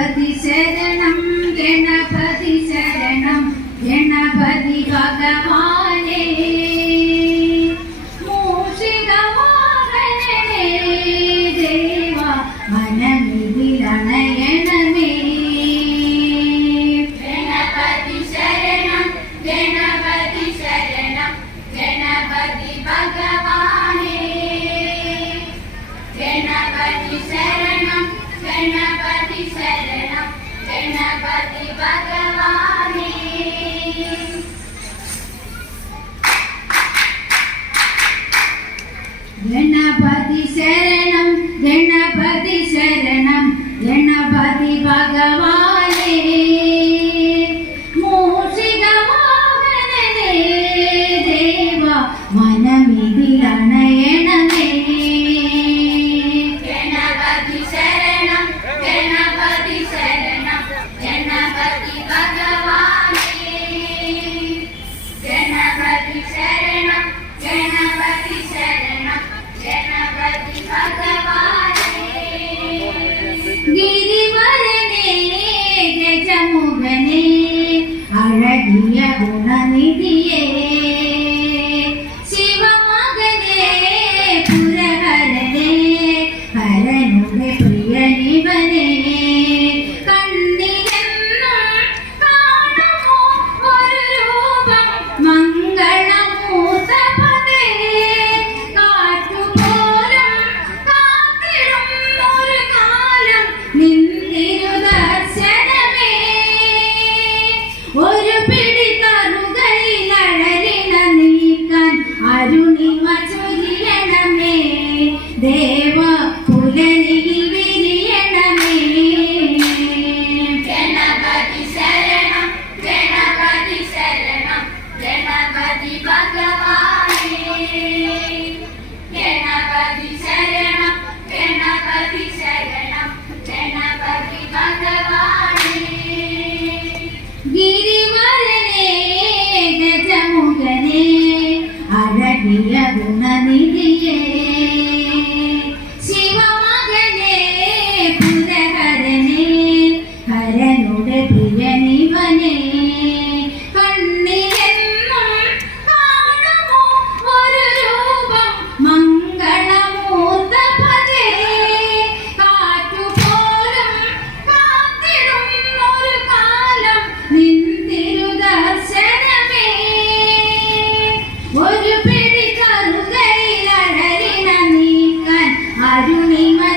சரணம் கணபதி சரணம் கணபதி பகவானே. Yeah. ഗുണനിധിയേ ശിവമകനെ പുരഹരനെ ഹരനുടെ ഗണപതി ഭഗവാനേ ഗണപതി ശരണം ഗണപതി ശരണം ഗണപതി ഭഗവാനേ ഗിരിവരനേ ഗജമുഖനേ അഴകിയ ഗുണനിധിയേ. 你们。